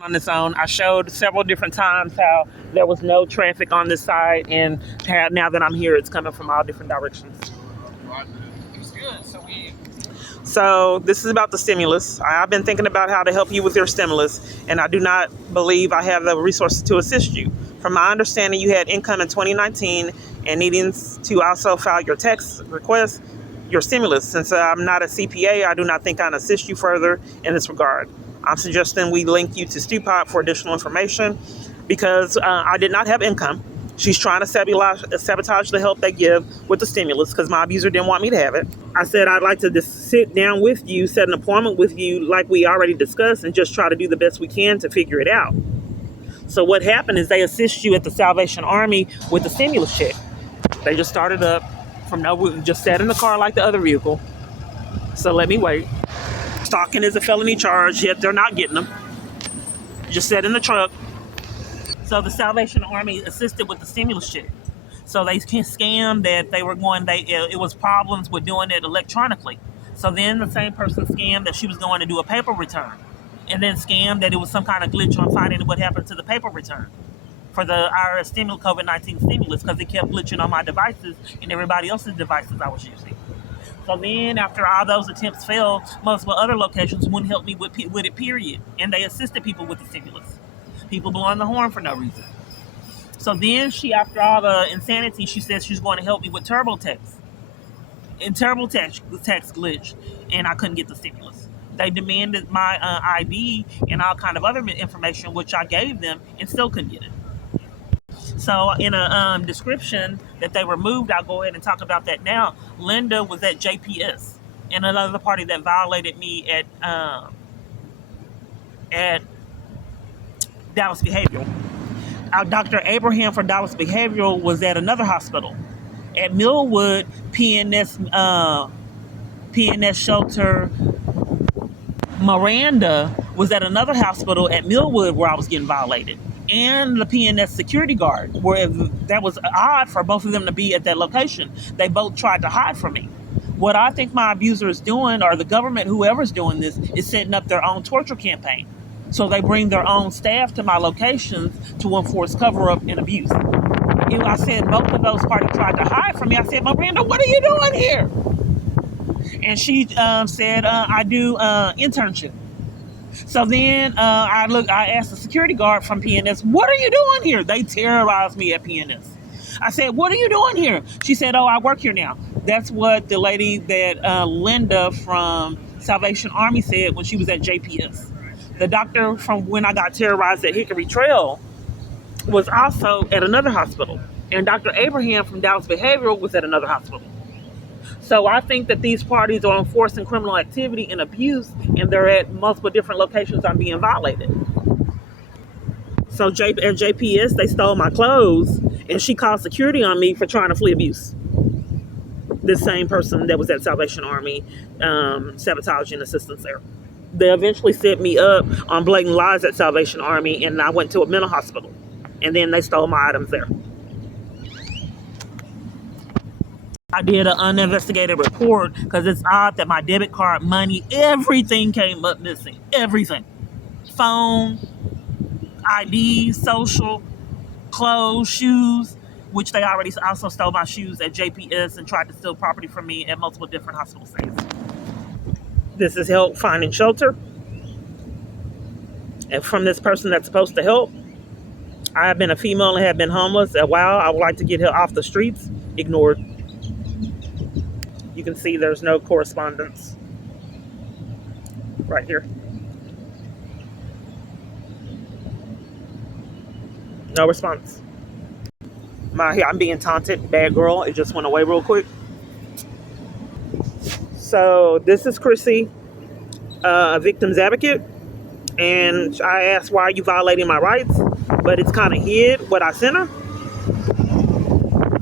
on its own. I showed several different times how there was no traffic on this side, and how now that I'm here, it's coming from all different directions. It's good. So this is about the stimulus. I've been thinking about how to help you with your stimulus, and I do not believe I have the resources to assist you. From my understanding, you had income in 2019 and needing to also file your tax request, your stimulus. Since I'm not a CPA, I do not think I can assist you further in this regard. I'm suggesting we link you to Stupot for additional information because I did not have income. She's trying to sabotage the help they give with the stimulus because my abuser didn't want me to have it. I said I'd like to just sit down with you, set an appointment with you like we already discussed, and just try to do the best we can to figure it out. So what happened is they assist you at the Salvation Army with the stimulus check. They just started up from just sat in the car like the other vehicle. So let me wait. Stalking is a felony charge, yet they're not getting them. Just sat in the truck. So the Salvation Army assisted with the stimulus check. So they can scam that they were going, it was problems with doing it electronically. So then the same person scammed that she was going to do a paper return. And then scammed that it was some kind of glitch on finding what happened to the paper return for the IRS COVID-19 stimulus because it kept glitching on my devices and everybody else's devices I was using. So then after all those attempts failed, multiple other locations wouldn't help me with it, period. And they assisted people with the stimulus. People blowing the horn for no reason. So then after all the insanity, she says she's going to help me with TurboTax. And TurboTax glitch, and I couldn't get the stimulus. They demanded my ID and all kind of other information, which I gave them, and still couldn't get it. So in a description that they removed, I'll go ahead and talk about that now. Linda was at JPS, and another party that violated me at Dallas Behavioral. Dr. Abraham from Dallas Behavioral was at another hospital. At Millwood, PNS Shelter, Miranda was at another hospital at Millwood where I was getting violated. And the PNS security guard, where that was odd for both of them to be at that location. They both tried to hide from me. What I think my abuser is doing, or the government, whoever's doing this, is setting up their own torture campaign. So they bring their own staff to my locations to enforce cover-up and abuse. I said both of those parties tried to hide from me. I said, Miranda, what are you doing here? And she said, I do internship. So then I asked the security guard from PNS, what are you doing here? They terrorized me at PNS. I said, what are you doing here? She said, oh, I work here now. That's what the lady that Linda from Salvation Army said when she was at JPS. The doctor from when I got terrorized at Hickory Trail was also at another hospital. And Dr. Abraham from Dallas Behavioral was at another hospital. So I think that these parties are enforcing criminal activity and abuse, and they're at multiple different locations I'm being violated. So at JPS, they stole my clothes, and she called security on me for trying to flee abuse. This same person that was at Salvation Army sabotaging assistance there. They eventually set me up on blatant lies at Salvation Army, and I went to a mental hospital. And then they stole my items there. I did an uninvestigated report because it's odd that my debit card money, everything came up missing. Everything. Phone, ID, social, clothes, shoes, which they already also stole my shoes at JPS and tried to steal property from me at multiple different hospital stays. This is help finding shelter. And from this person that's supposed to help. I have been a female and have been homeless a while. I would like to get her off the streets. Ignored. You can see there's no correspondence right here. No response. I'm being taunted. Bad girl. It just went away real quick. So this is Chrissy, a victim's advocate. And I asked, why are you violating my rights? But it's kind of hid what I sent her.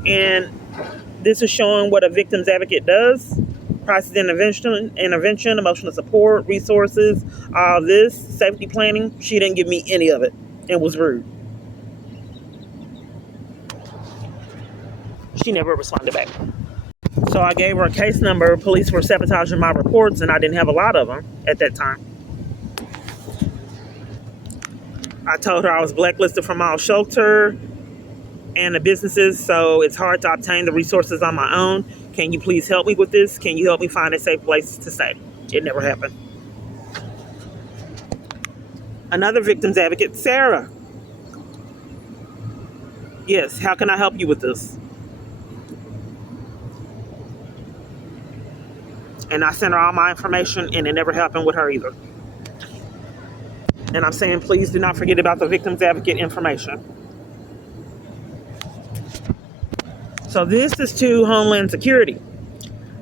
And this is showing what a victim's advocate does. Crisis intervention, emotional support, resources, all this, safety planning. She didn't give me any of it. It was rude. She never responded back. So I gave her a case number. Police were sabotaging my reports, and I didn't have a lot of them at that time. I told her I was blacklisted from all shelter and the businesses, so it's hard to obtain the resources on my own. Can you please help me with this? Can you help me find a safe place to stay? It never happened. Another victim's advocate, Sarah. Yes, how can I help you with this? And I sent her all my information, and it never happened with her either. And I'm saying, please do not forget about the victim's advocate information. So this is to Homeland Security.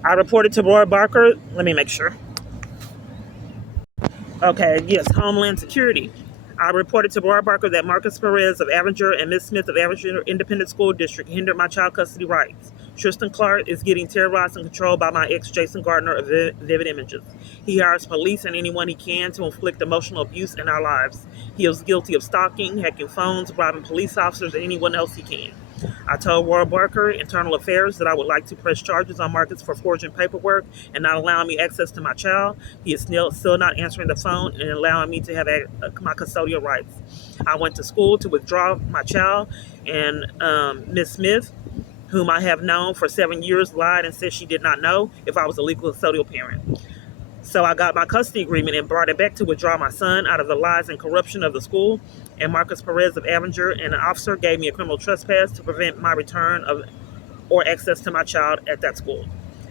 I reported to Roy Barker. Let me make sure. Okay, yes, Homeland Security. I reported to Roy Barker that Marcus Perez of Avenger and Ms. Smith of Avenger Independent School District hindered my child custody rights. Tristan Clark is getting terrorized and controlled by my ex, Jason Gardner of Vivid Images. He hires police and anyone he can to inflict emotional abuse in our lives. He is guilty of stalking, hacking phones, bribing police officers, and anyone else he can. I told Roy Barker, Internal Affairs, that I would like to press charges on Marcus for forging paperwork and not allowing me access to my child. He is still not answering the phone and allowing me to have my custodial rights. I went to school to withdraw my child, and Ms. Smith, whom I have known for 7 years, lied and said she did not know if I was a legal custodial parent. So I got my custody agreement and brought it back to withdraw my son out of the lies and corruption of the school. And Marcus Perez of Avenger and an officer gave me a criminal trespass to prevent my return of or access to my child at that school.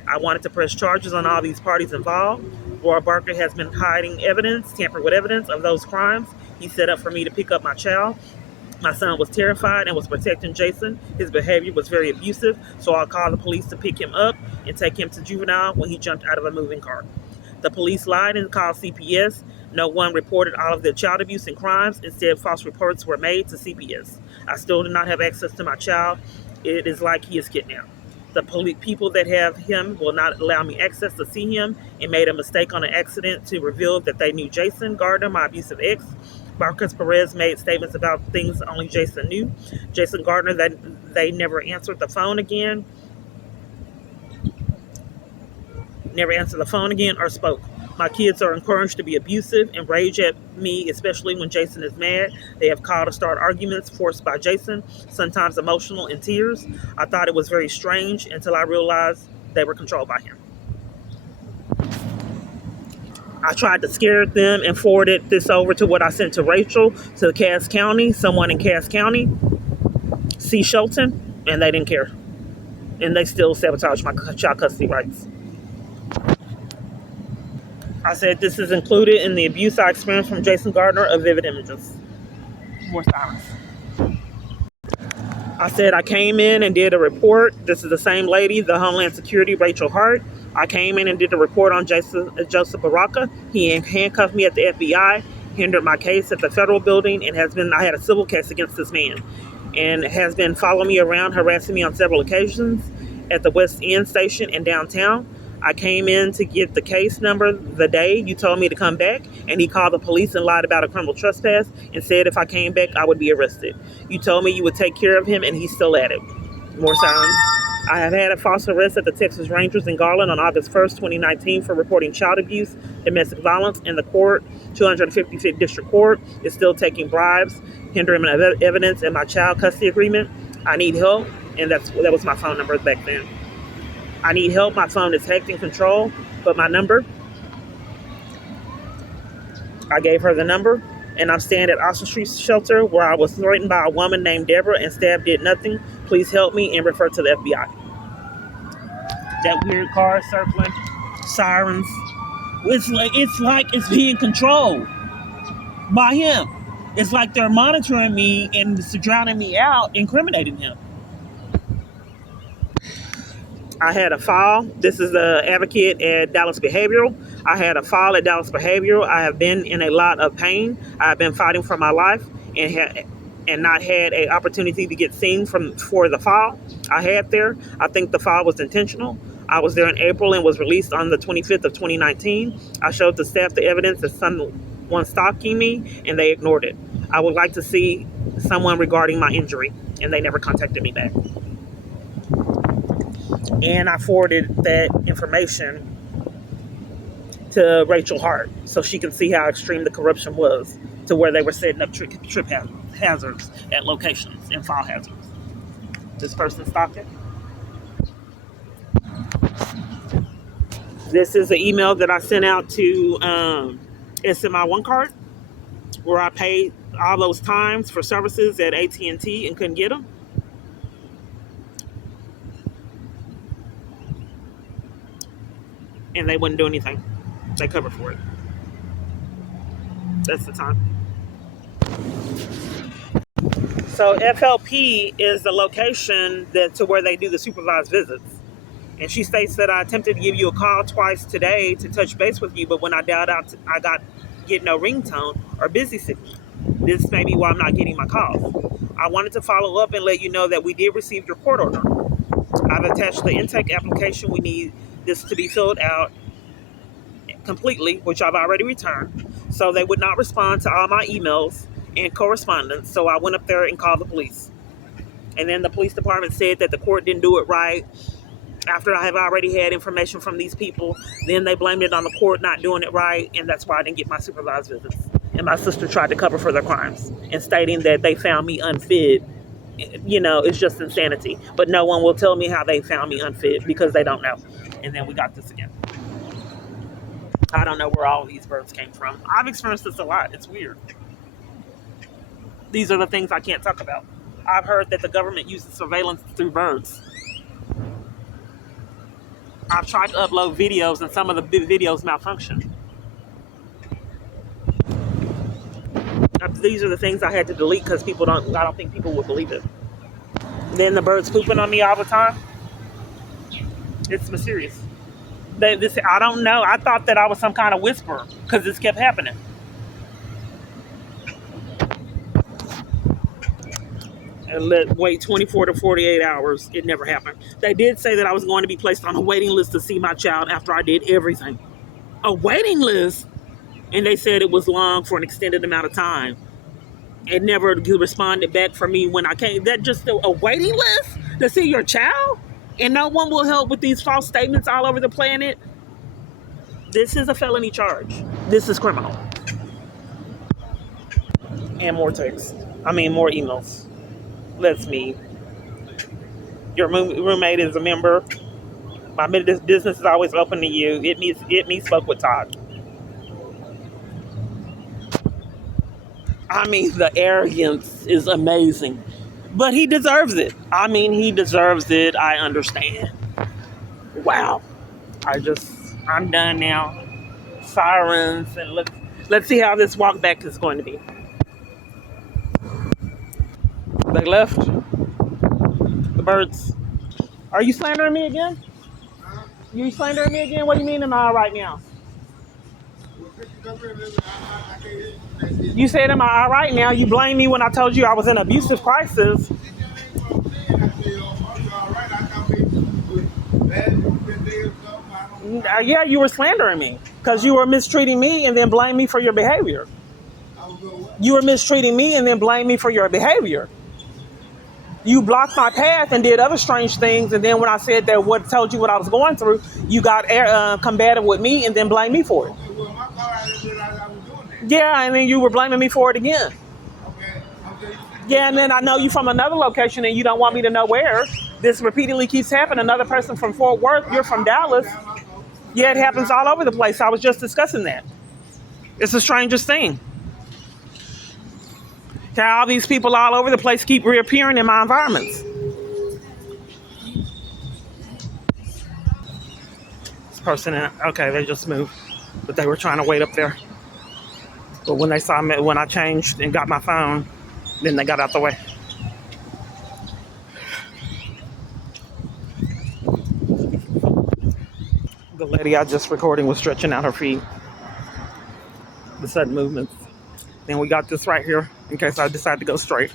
I wanted to press charges on all these parties involved. Roy Barker has been hiding evidence, tampered with evidence of those crimes he set up for me to pick up my child. My son was terrified and was protecting Jason. His behavior was very abusive, so I called the police to pick him up and take him to juvenile when he jumped out of a moving car. The police lied and called CPS. No one reported all of the child abuse and crimes. Instead, false reports were made to CPS. I still do not have access to my child. It is like he is kidnapped. The people that have him will not allow me access to see him and made a mistake on an accident to reveal that they knew Jason Gardner, my abusive ex. Marcus Perez made statements about things only Jason knew. Jason Gardner, that they never answered the phone again. Never answered the phone again or spoke. My kids are encouraged to be abusive and rage at me, especially when Jason is mad. They have called to start arguments forced by Jason, sometimes emotional in tears. I thought it was very strange until I realized they were controlled by him. I tried to scare them and forwarded this over to what I sent to Rachel, to Cass County, someone in Cass County, C. Shelton, and they didn't care. And they still sabotaged my child custody rights. I said this is included in the abuse I experienced from Jason Gardner of Vivid Images. More silence. I said I came in and did a report. This is the same lady, the Homeland Security, Rachel Hart. I came in and did a report on Joseph Baraka. He handcuffed me at the FBI, hindered my case at the federal building, and I had a civil case against this man, and has been following me around, harassing me on several occasions at the West End station and downtown. I came in to get the case number the day you told me to come back, and he called the police and lied about a criminal trespass and said if I came back, I would be arrested. You told me you would take care of him, and he's still at it. More silence. I have had a false arrest at the Texas Rangers in Garland on August 1st, 2019 for reporting child abuse, domestic violence, and the court, 255th District Court, is still taking bribes, hindering evidence in my child custody agreement. I need help, and that was my phone number back then. I need help. My phone is hacked and controlled, but my number, I gave her the number, and I'm staying at Austin Street Shelter where I was threatened by a woman named Deborah and staff did nothing. Please help me and refer to the FBI. That weird car circling, sirens. It's like it's being controlled by him. It's like they're monitoring me and drowning me out, incriminating him. I had a fall. This is the advocate at Dallas Behavioral. I had a fall at Dallas Behavioral. I have been in a lot of pain. I've been fighting for my life and not had an opportunity to get seen for the fall I had there. I think the fall was intentional. I was there in April and was released on the 25th of 2019. I showed the staff the evidence of someone stalking me, and they ignored it. I would like to see someone regarding my injury, and they never contacted me back. And I forwarded that information to Rachel Hart so she can see how extreme the corruption was. to where they were setting up trip hazards at locations and file hazards. This person stopped it. This is an email that I sent out to SMI One Card, where I paid all those times for services at AT&T and couldn't get them. And they wouldn't do anything. They covered for it. That's the time. So FLP is the location to where they do the supervised visits. And she states that I attempted to give you a call twice today to touch base with you, but when I dialed out, I get no ringtone or busy signal. This may be why I'm not getting my calls. I wanted to follow up and let you know that we did receive your court order. I've attached the intake application. We need this to be filled out completely, which I've already returned. So they would not respond to all my emails and correspondence. So I went up there and called the police. And then the police department said that the court didn't do it right. After I have already had information from these people, then they blamed it on the court not doing it right, and that's why I didn't get my supervised visits. And my sister tried to cover for their crimes and stating that they found me unfit. You know, it's just insanity. But no one will tell me how they found me unfit because they don't know. And then we got this again. I don't know where all of these birds came from. I've experienced this a lot. It's weird. These are the things I can't talk about. I've heard that the government uses surveillance through birds. I've tried to upload videos and some of the videos malfunction. These are the things I had to delete because I don't think people would believe it. Then the birds pooping on me all the time. It's mysterious. I don't know. I thought that I was some kind of whisperer because this kept happening. And wait 24 to 48 hours. It never happened. They did say that I was going to be placed on a waiting list to see my child after I did everything. A waiting list? And they said it was long for an extended amount of time. It never responded back for me when I came. That just a waiting list to see your child? And no one will help with these false statements all over the planet? This is a felony charge. This is criminal. And more texts. More emails. That's me. Your roommate is a member. My business is always open to you. It me spoke with Todd. The arrogance is amazing. But he deserves it. He deserves it. I understand. Wow. I'm done now. Sirens, and let's see how this walk back is going to be. They left. The birds. Are you slandering me again? You slandering me again? What do you mean am I all right now? You said am I all right now? You blamed me when I told you I was in an abusive crisis. Yeah, you were slandering me because you were mistreating me and then blame me for your behavior. You were mistreating me and then blame me for your behavior. You blocked my path and did other strange things, and then when I said that told you what I was going through, you got combative with me and then blamed me for it. Yeah, and then you were blaming me for it again. Yeah, and then I know you from another location and you don't want me to know where. This repeatedly keeps happening. Another person from Fort Worth, you're from Dallas. Yeah, it happens all over the place. I was just discussing that. It's the strangest thing. How all these people all over the place keep reappearing in my environments. This person, okay, they just moved. But they were trying to wait up there. But when they saw me, when I changed and got my phone, then they got out the way. The lady I just recording was stretching out her feet. The sudden movements. Then we got this right here in case I decide to go straight.